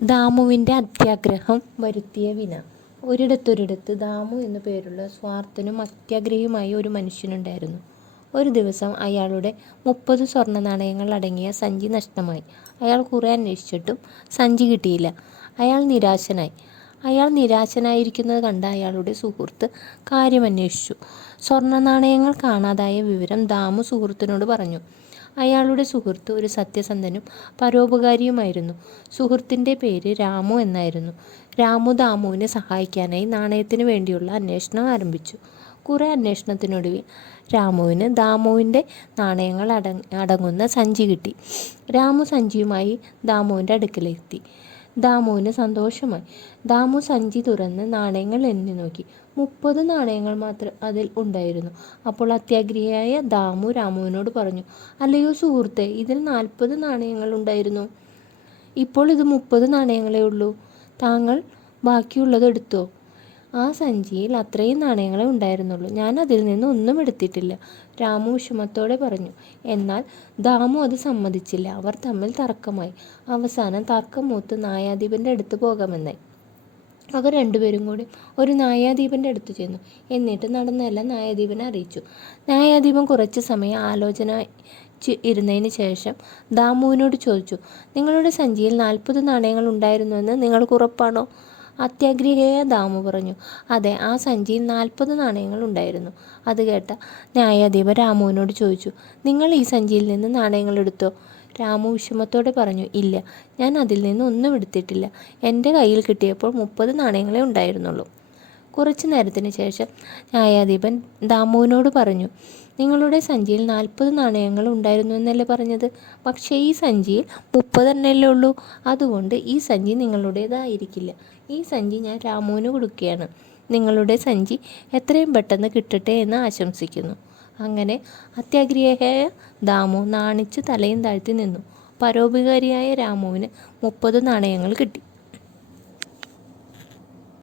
ദാമുവിൻ്റെ അത്യാഗ്രഹം വരുത്തിയ വിന. ഒരിടത്തൊരിടത്ത് ദാമു എന്നു പേരുള്ള സ്വാർത്ഥനും അത്യാഗ്രഹിയുമായ ഒരു മനുഷ്യനുണ്ടായിരുന്നു. ഒരു ദിവസം അയാളുടെ 30 സ്വർണ്ണ നാണയങ്ങൾ അടങ്ങിയ സഞ്ചി നഷ്ടമായി. അയാൾ കുറെ അന്വേഷിച്ചിട്ടും സഞ്ചി കിട്ടിയില്ല. അയാൾ നിരാശനായിരിക്കുന്നത് കണ്ട അയാളുടെ സുഹൃത്ത് കാര്യമന്വേഷിച്ചു. സ്വർണ്ണ നാണയങ്ങൾ കാണാതായ വിവരം ദാമു സുഹൃത്തിനോട് പറഞ്ഞു. അയാളുടെ സുഹൃത്ത് ഒരു സത്യസന്ധനും പരോപകാരിയുമായിരുന്നു. സുഹൃത്തിൻ്റെ പേര് രാമു എന്നായിരുന്നു. രാമു ദാമുവിനെ സഹായിക്കാനായി നാണയത്തിന് വേണ്ടിയുള്ള അന്വേഷണം ആരംഭിച്ചു. കുറെ അന്വേഷണത്തിനൊടുവിൽ രാമുവിന് ദാമുവിൻ്റെ നാണയങ്ങൾ അടങ്ങുന്ന സഞ്ചി കിട്ടി. രാമു സഞ്ചിയുമായി ദാമുവിൻ്റെ അടുക്കലെത്തി. ദാമുവിന് സന്തോഷമായി. ദാമു സഞ്ചി തുറന്ന് നാണയങ്ങൾ എണ്ണി നോക്കി. 30 നാണയങ്ങൾ മാത്രം അതിൽ ഉണ്ടായിരുന്നു. അപ്പോൾ അത്യാഗ്രഹിയായ ദാമു രാമുവിനോട് പറഞ്ഞു, "അല്ലയോ സുഹൃത്തെ, ഇതിൽ 40 നാണയങ്ങൾ ഉണ്ടായിരുന്നു. ഇപ്പോൾ ഇത് 30 നാണയങ്ങളേ ഉള്ളൂ. താങ്കൾ ബാക്കിയുള്ളത് എടുത്തോ." "ആ സഞ്ചിയിൽ അത്രയും നാണയങ്ങളെ ഉണ്ടായിരുന്നുള്ളൂ. ഞാൻ അതിൽ നിന്ന് ഒന്നും എടുത്തിട്ടില്ല," രാമു വിഷമത്തോടെ പറഞ്ഞു. എന്നാൽ ദാമു അത് സമ്മതിച്ചില്ല. അവർ തമ്മിൽ തർക്കമായി. അവസാനം തർക്കം മൂത്ത് ന്യായാധിപൻ്റെ അടുത്ത് പോകാമെന്നായി. അവർ രണ്ടുപേരും കൂടി ഒരു ന്യായാധിപൻ്റെ അടുത്ത് ചെന്നു. എന്നിട്ട് നടന്നെല്ലാം ന്യായാധിപനെ അറിയിച്ചു. ന്യായാധിപൻ കുറച്ച് സമയം ഇരുന്നതിന് ശേഷം ദാമുവിനോട് ചോദിച്ചു, "നിങ്ങളുടെ സഞ്ചിയിൽ 40 നാണയങ്ങൾ ഉണ്ടായിരുന്നുവെന്ന് നിങ്ങൾക്ക് ഉറപ്പാണോ?" അത്യാഗ്രഹിയായ ദാമു പറഞ്ഞു, "അതെ, ആ സഞ്ചിയിൽ 40 നാണയങ്ങൾ ഉണ്ടായിരുന്നു." അത് കേട്ട ന്യായാധിപൻ രാമുവിനോട് ചോദിച്ചു, "നിങ്ങൾ ഈ സഞ്ചിയിൽ നിന്ന് നാണയങ്ങൾ എടുത്തോ?" രാമു വിഷമത്തോടെ പറഞ്ഞു, "ഇല്ല, ഞാൻ അതിൽ നിന്ന് ഒന്നും എടുത്തിട്ടില്ല. എൻ്റെ കയ്യിൽ കിട്ടിയപ്പോൾ 30 നാണയങ്ങളെ ഉണ്ടായിരുന്നുള്ളൂ." കുറച്ചു നേരത്തിന് ശേഷം ന്യായാധിപൻ ദാമുവിനോട് പറഞ്ഞു, "നിങ്ങളുടെ സഞ്ചിയിൽ 40 നാണയങ്ങൾ ഉണ്ടായിരുന്നു എന്നല്ലേ പറഞ്ഞത്? പക്ഷേ ഈ സഞ്ചിയിൽ 30 എണ്ണല്ലേ ഉള്ളൂ. അതുകൊണ്ട് ഈ സഞ്ചി നിങ്ങളുടേതായിരിക്കില്ല. ഈ സഞ്ചി ഞാൻ രാമുവിന് കൊടുക്കുകയാണ്. നിങ്ങളുടെ സഞ്ചി എത്രയും പെട്ടെന്ന് കിട്ടട്ടെ എന്ന് ആശംസിക്കുന്നു." അങ്ങനെ അത്യാഗ്രഹിയായ ദാമു നാണിച്ച് തലയും താഴ്ത്തി നിന്നു. പരോപകാരിയായ രാമുവിന് 30 നാണയങ്ങൾ കിട്ടി.